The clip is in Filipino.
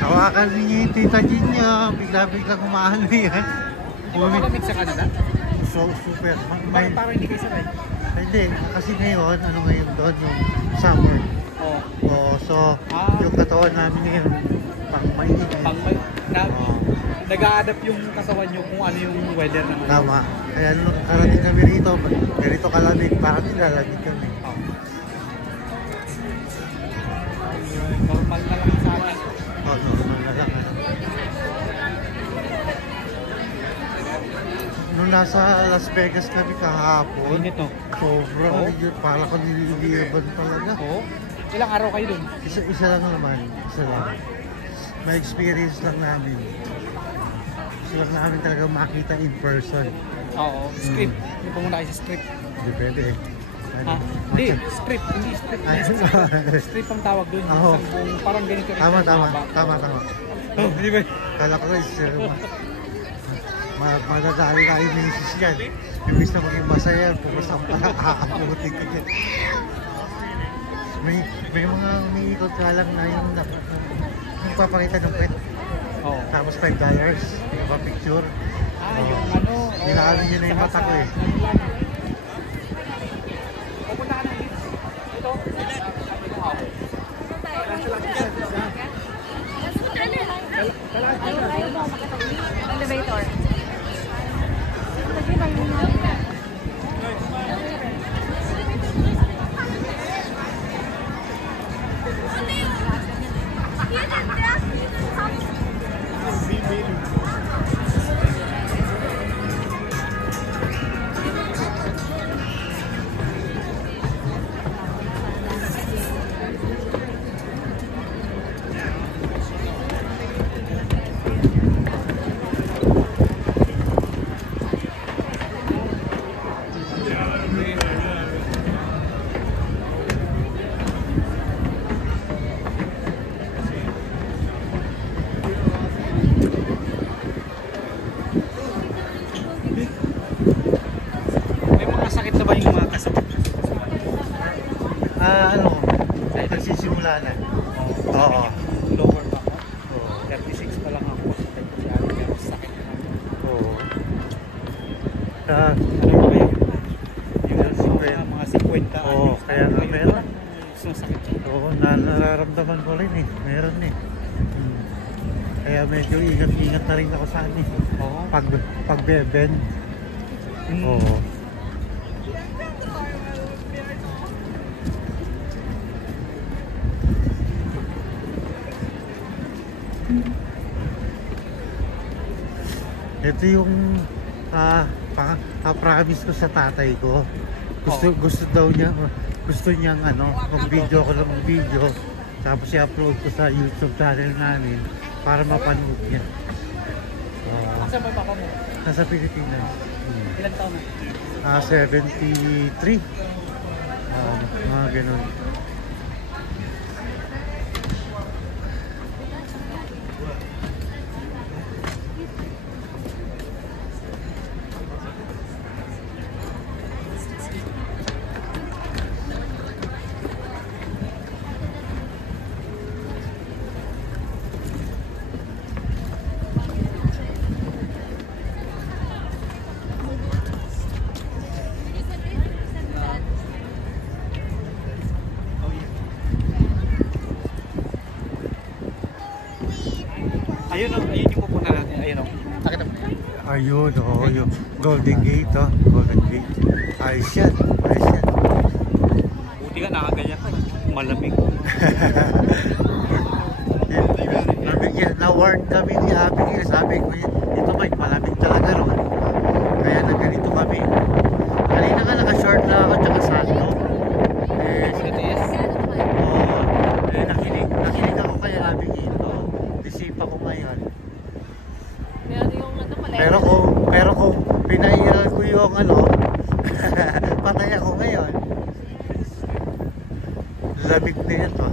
Hawakan niyo yung tita Jean niyo. Bigla-biglang umaano yan. Malamig sa Canada? So, super. Bakit parang hindi kayo sanay? Hindi, kasi ngayon, ano ngayon doon, yung summer. Oo. Oh, so, yung katawan namin ngayon, pang mainit. Nag-a-adapt yung kasawan nyo kung ano yung weather naman. Tama. Kaya nung karating kami rito, ganito kalamig, parang nilalamig kami. Normal na lang sa akin. Oh, normal na lang. Nung nasa Las Vegas kami kahapon, Init, no? sobrang parang kung nililiban talaga. Oo. Ilang araw kayo dun? Isa lang naman. Isa lang. May experience lang namin. Gusto lang namin talaga makita in person. Oo. Script. Yung pumunta kayo sa script. Depende eh. Ha? Hindi. Script. Hindi script. Script ang tawag dun. Oo. Parang ganito rin. Tama. Hindi ba? Kala ko guys, madadali na yung misis yan. Imbis na maging masaya, pumasang pala, aabutin ka dyan. May mga umiikot ka lang na yung papakita ng pet. Oo. Tapos $5, picture. Yung ano. Nilaalo nyo na yung mata ko eh. Pupunta ka na ito. Elevator. May mga sakit na ba yung mga kasabot? Nagsisimula na. Oo. Lower back ko. Oo. 36 pa lang ako. Pero sakit na ako. Oo. Ano ba kayo? Yung Mga 50 Oo, anos. kaya nga meron. Sumasakit. Oo, nararamdaman ko rin eh. Meron eh. Kaya medyo ingat-ingat na rin ako sa ano eh. Oo. Pagbeben. Oo. Ito yung promise ko sa tatay ko. Gusto daw niya, gusto niyang ano, mag-video ko lang mag-video. Tapos i-upload ko sa YouTube channel namin para mapanood niya. Asa mo yung papa mo? Nasa Pilipinas. Ilang taon na? 73. Mga ganun. Ayun yung pupunta natin. Ayun o. Nakita mo. Ayun, yung Golden Gate, Golden Gate. Ayos yan. Buti ka nakaganyan ka. Malamig. Na-warn kami ni Abigail. Sabi ko, ito ba, malamig talaga ron. Kaya nagganito kami. Kanina nga naka-short na ako tsaka sando. Nakinig ako kay Abigail. Disipa ko ngayon. Pero kung pinairal ko yung ano, patay ako ngayon. Lamig na ito.